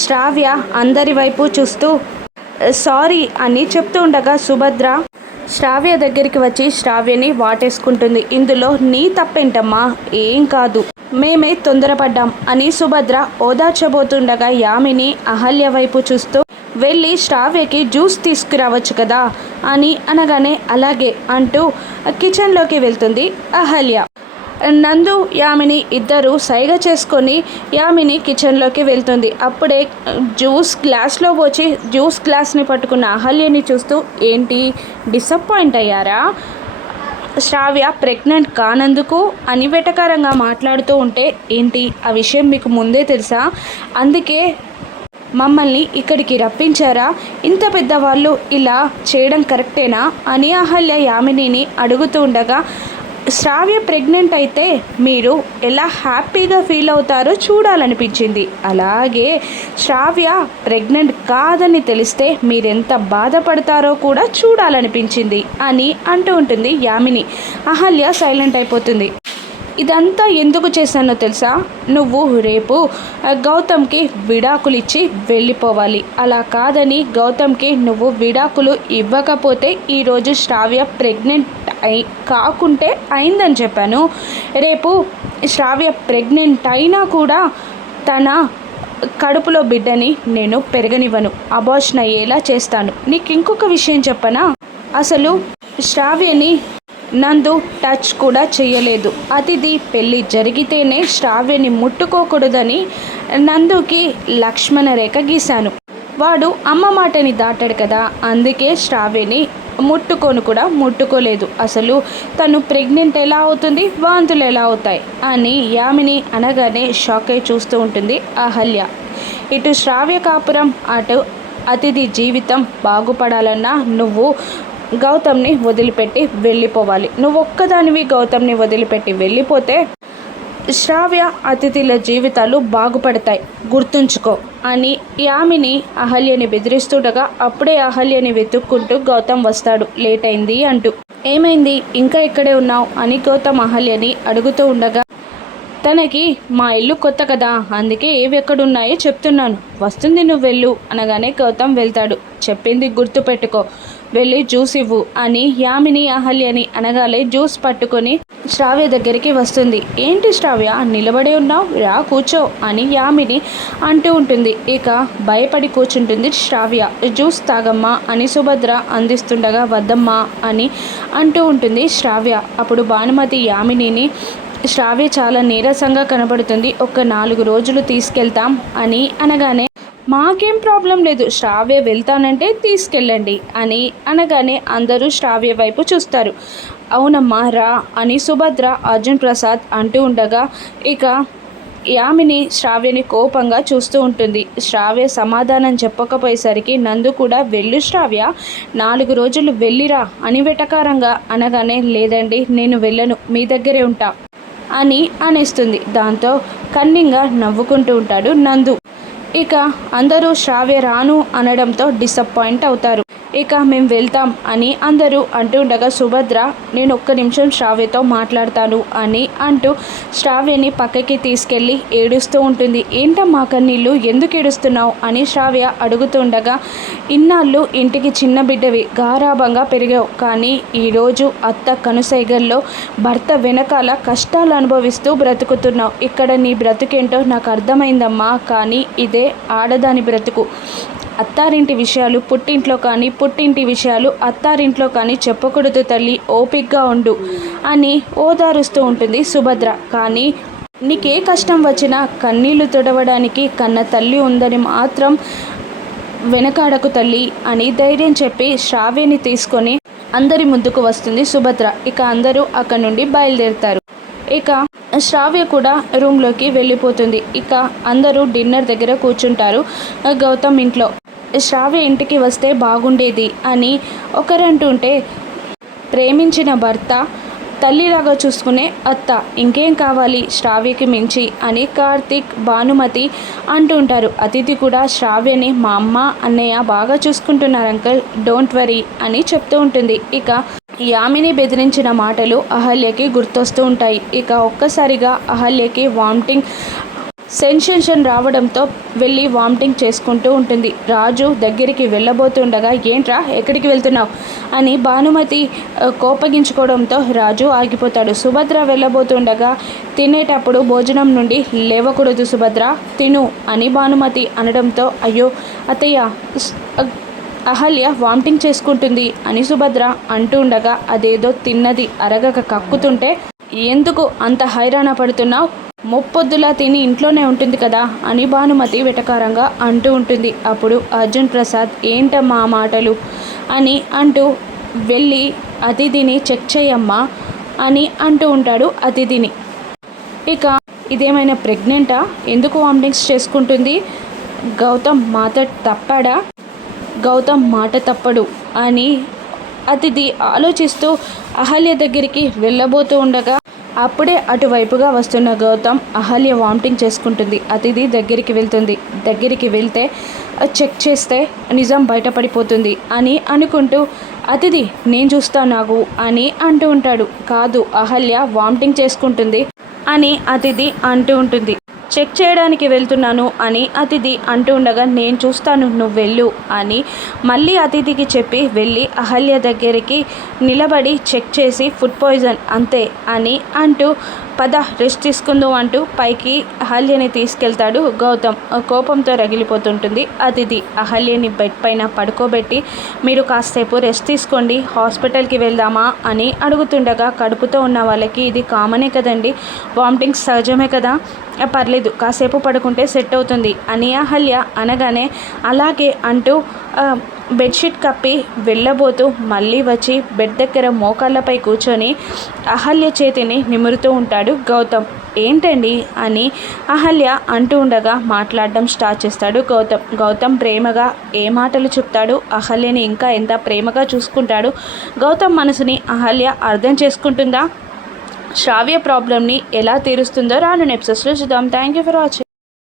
శ్రావ్య అందరి వైపు చూస్తూ సారీ అని చెప్తూ ఉండగా సుభద్ర శ్రావ్య దగ్గరికి వచ్చి శ్రావ్యని వాటేసుకుంటుంది. ఇందులో నీ తప్పేంటమ్మా? ఏం కాదు. మేమే తొందరపడ్డాం అని సుభద్ర ఓదార్చబోతుండగా యామిని అహల్య వైపు చూస్తూ వెళ్ళి శ్రావ్యకి జ్యూస్ తీసుకురావచ్చు కదా అని అనగానే అలాగే అంటూ కిచెన్లోకి వెళ్తుంది అహల్య. నందు యామిని ఇద్దరు సైగ చేసుకొని యామిని కిచెన్లోకి వెళ్తుంది. అప్పుడే జ్యూస్ గ్లాస్లో వచ్చి జ్యూస్ గ్లాస్ని పట్టుకున్న అహల్యని చూస్తూ ఏంటి డిసప్పాయింట్ అయ్యారా? శ్రావ్య ప్రెగ్నెంట్ కానందుకు? అని వెటకారంగా మాట్లాడుతూ ఉంటే ఏంటి ఆ విషయం మీకు ముందే తెలుసా? అందుకే మమ్మల్ని ఇక్కడికి రప్పించారా? ఇంత పెద్దవాళ్ళు ఇలా చేయడం కరెక్టేనా? అని అహల్య యామినిని అడుగుతూ ఉండగా శ్రావ్య ప్రెగ్నెంట్ అయితే మీరు ఎలా హ్యాపీగా ఫీల్ అవుతారో చూడాలనిపించింది. అలాగే శ్రావ్య ప్రెగ్నెంట్ కాదని తెలిస్తే మీరెంత బాధపడతారో కూడా చూడాలనిపించింది అని అంటూ ఉంటుంది యామిని. అహల్య సైలెంట్ అయిపోతుంది. ఇదంతా ఎందుకు చేశానో తెలుసా? నువ్వు రేపు గౌతమ్కి విడాకులు ఇచ్చి వెళ్ళిపోవాలి. అలా కాదని గౌతమ్కి నువ్వు విడాకులు ఇవ్వకపోతే ఈరోజు శ్రావ్య ప్రెగ్నెంట్ అయి కాకుంటే అయిందని చెప్పాను. రేపు శ్రావ్య ప్రెగ్నెంట్ అయినా కూడా తన కడుపులో బిడ్డని నేను పెరగనివ్వను. అబార్షన్ అయ్యేలా చేస్తాను. నీకు ఇంకొక విషయం చెప్పనా? అసలు శ్రావ్యని నందు టచ్ కూడా చేయలేదు. అతిథి పెళ్ళి జరిగితేనే శ్రావ్యని ముట్టుకోకూడదని నందుకి లక్ష్మణ రేఖ గీశాను. వాడు అమ్మ మాటని దాటాడు కదా అందుకే శ్రావ్యని ముట్టుకొని కూడా ముట్టుకోలేదు. అసలు తను ప్రెగ్నెంట్ ఎలా అవుతుంది వాంతులు ఎలా అవుతాయి అని యామిని అనగానే షాక్ అయి చూస్తూ ఉంటుంది అహల్య. ఇటు శ్రావ్య కాపురం అటు అతిథి జీవితం బాగుపడాలన్నా నువ్వు గౌతమ్ని వదిలిపెట్టి వెళ్ళిపోవాలి. నువ్వు ఒక్కదానివి గౌతమ్ని వదిలిపెట్టి వెళ్ళిపోతే శ్రావ్య అతిథుల జీవితాలు బాగుపడతాయి. గుర్తుంచుకో. అని యామిని అహల్యని బెదిరిస్తుండగా అప్పుడే అహల్యని వెతుక్కుంటూ గౌతమ్ వస్తాడు. లేట్ అయింది అంటూ. ఏమైంది? ఇంకా ఇక్కడే ఉన్నావు? అని గౌతమ్ అహల్యని అడుగుతూ ఉండగా తనకి మా ఇల్లు కొత్త కదా అందుకే ఏవి ఎక్కడున్నాయో చెప్తున్నాను. వస్తుంది నువ్వు వెళ్ళు అనగానే గౌతమ్ వెళ్తాడు. చెప్పింది గుర్తుపెట్టుకో. వెళ్ళి జ్యూస్ ఇవ్వు అని యామిని అహల్యని అనగానే జ్యూస్ పట్టుకొని శ్రావ్య దగ్గరికి వస్తుంది. ఏంటి శ్రావ్య నిలబడి ఉన్నావు? రా కూర్చో అని యామిని అంటూ ఉంటుంది. ఇక భయపడి కూర్చుంటుంది శ్రావ్య. జ్యూస్ తాగమ్మా అని సుభద్ర అందిస్తుండగా వద్దమ్మా అని అంటూ ఉంటుంది శ్రావ్య. అప్పుడు భానుమతి యామినిని శ్రావ్య చాలా నీరసంగా కనబడుతుంది. ఒక నాలుగు రోజులు తీసుకెళ్తాం అని అనగానే మాకేం ప్రాబ్లం లేదు శ్రావ్య వెళ్తానంటే తీసుకెళ్ళండి అని అనగానే అందరూ శ్రావ్య వైపు చూస్తారు. అవునమ్మా రా అని సుభద్ర అర్జున్ ప్రసాద్ అంటూ ఉండగా ఇక యామిని శ్రావ్యని కోపంగా చూస్తూ ఉంటుంది. శ్రావ్య సమాధానం చెప్పకపోయేసరికి నందు కూడా వెళ్ళు శ్రావ్య నాలుగు రోజులు వెళ్ళిరా అని వెటకారంగా అనగానే లేదండి నేను వెళ్ళను మీ దగ్గరే ఉంటా అని అనేస్తుంది. దాంతో కన్నింగా నవ్వుకుంటూ ఉంటాడు నందు. ఇక అందరూ శ్రావ్య రాను అనడంతో డిసప్పాయింట్ అవుతారు. ఇక మేము వెళ్తాం అని అందరూ అంటూ ఉండగా సుభద్ర నేను ఒక్క నిమిషం శ్రావ్యతో మాట్లాడతాను అని అంటూ శ్రావ్యని పక్కకి తీసుకెళ్ళి ఏడుస్తూ ఉంటుంది. ఏంటమ్మా కన్నీళ్ళు? ఎందుకు ఏడుస్తున్నావు? అని శ్రావ్య అడుగుతుండగా ఇన్నాళ్ళు ఇంటికి చిన్న బిడ్డవి గారాభంగా పెరిగావు. కానీ ఈరోజు అత్త కనుసైగల్లో భర్త వెనకాల కష్టాలు అనుభవిస్తూ బ్రతుకుతున్నావు. ఇక్కడ నీ బ్రతుకేంటో నాకు అర్థమైందమ్మా. కానీ ఇదే ఆడదాని బ్రతుకు. అత్తారింటి విషయాలు పుట్టింట్లో కానీ పుట్టింటి విషయాలు అత్తారింట్లో కానీ చెప్పకూడదు తల్లి ఓపిగ్గా ఉండు అని ఓదారుస్తూ ఉంటుంది సుభద్ర. కానీ నీకే కష్టం వచ్చినా కన్నీళ్ళు తుడవడానికి కన్న తల్లి ఉందని మాత్రం వెనకాడకు తల్లి అని ధైర్యం చెప్పి శ్రావ్యని తీసుకొని అందరి ముందుకు వస్తుంది సుభద్ర. ఇక అందరూ అక్కడి నుండి బయలుదేరుతారు. ఇక శ్రావ్య కూడా రూమ్లోకి వెళ్ళిపోతుంది. ఇక అందరూ డిన్నర్ దగ్గర కూర్చుంటారు. గౌతమ్ ఇంట్లో శ్రావ్య ఇంటికి వస్తే బాగుండేది అని ఒకరంటుంటే ప్రేమించిన భర్త తల్లిలాగా చూసుకునే అత్త ఇంకేం కావాలి? శ్రావ్యకి మించి అని కార్తీక్ భానుమతి అంటుంటారు. అతిథి కూడా శ్రావ్యని మా అమ్మ అన్నయ్య బాగా చూసుకుంటున్నారు అంకల్ డోంట్ వరీ అని చెప్తూ ఉంటుంది. ఇక యామిని బెదిరించిన మాటలు అహల్యకి గుర్తొస్తూ ఉంటాయి. ఇక ఒక్కసారిగా అహల్యకి వామిటింగ్ సెన్సేషన్ రావడంతో వెళ్ళి వామిటింగ్ చేసుకుంటూ ఉంటుంది. రాజు దగ్గరికి వెళ్ళబోతుండగా ఏంట్రా ఎక్కడికి వెళ్తున్నావు? అని భానుమతి కోపగించుకోవడంతో రాజు ఆగిపోతాడు. సుభద్ర వెళ్ళబోతుండగా తినేటప్పుడు భోజనం నుండి లేవకూడదు సుభద్ర తిను అని భానుమతి అనడంతో అయ్యో అత్తయ్య అహల్య వామిటింగ్ చేసుకుంటుంది. అని సుభద్ర అంటూ ఉండగా అదేదో తిన్నది అరగక కక్కుతుంటే ఎందుకు అంత హైరాణ పడుతున్నావు? ముప్పొద్దులా తిని ఇంట్లోనే ఉంటుంది కదా అని భానుమతి వెటకారంగా అంటూ ఉంటుంది. అప్పుడు అర్జున్ ప్రసాద్ ఏంటమ్మా ఆ మాటలు అని అంటూ వెళ్ళి అతిథిని చెక్ చేయమ్మా అని అంటూ ఉంటాడు అతిథిని. ఇక ఇదేమైనా ప్రెగ్నెంటా? ఎందుకు వామిటింగ్స్ చేసుకుంటుంది? గౌతమ్ మాత తప్పాడా? గౌతమ్ మాట తప్పడు అని అతిథి ఆలోచిస్తూ అహల్య దగ్గరికి వెళ్ళబోతూ ఉండగా అప్పుడే అటువైపుగా వస్తున్న గౌతమ్ అహల్య వామిటింగ్ చేసుకుంటుంది. అతిథి దగ్గరికి వెళ్తుంది. దగ్గరికి వెళ్తే చెక్ చేస్తే నిజం బయటపడిపోతుంది అని అనుకుంటూ అతిథి నేను చూస్తా నాకు అని అంటూ ఉంటాడు. కాదు అహల్య వామిటింగ్ చేసుకుంటుంది అని అతిథి అంటూ ఉంటుంది. చెక్ చేయడానికి వెళ్తున్నాను అని అతిథి అంటూ ఉండగా నేను చూస్తాను నువ్వు వెళ్ళు అని మళ్ళీ అతిథికి చెప్పి వెళ్ళి అహల్య దగ్గరికి నిలబడి చెక్ చేసి ఫుడ్ పాయిజన్ అంతే అని అంటూ పద రెస్ట్ తీసుకుందాం అంటూ పైకి అహల్యని తీసుకెళ్తాడు గౌతమ్. కోపంతో రగిలిపోతుంటుంది. అతిథి అహల్యని బెడ్ పైన పడుకోబెట్టి మీరు కాసేపు రెస్ట్ తీసుకోండి హాస్పిటల్కి వెళ్దామా అని అడుగుతుండగా కడుపుతో ఉన్న వాళ్ళకి ఇది కామనే కదండి వామిటింగ్స్ సహజమే కదా. పర్లేదు కాసేపు పడుకుంటే సెట్ అవుతుంది అని అహల్య అనగానే అలాగే అంటూ బెడ్షీట్ కప్పి వెళ్ళబోతూ మళ్ళీ వచ్చి బెడ్ దగ్గర మోకాళ్ళపై కూర్చొని అహల్య చేతిని నిమురుతూ ఉంటాడు గౌతమ్. ఏంటండి అని అహల్య అంటూ ఉండగా మాట్లాడడం స్టార్ట్ చేస్తాడు గౌతమ్. గౌతమ్ ప్రేమగా ఏ మాటలు చెప్తాడు? అహల్యని ఇంకా ఎంత ప్రేమగా చూసుకుంటాడు? గౌతమ్ మనసుని అహల్య అర్థం చేసుకుంటుందా? శ్రావ్య ప్రాబ్లమ్ని ఎలా తీరుస్తుందో రాను ఎపిసోడ్స్లో చూద్దాం. Thank you for watching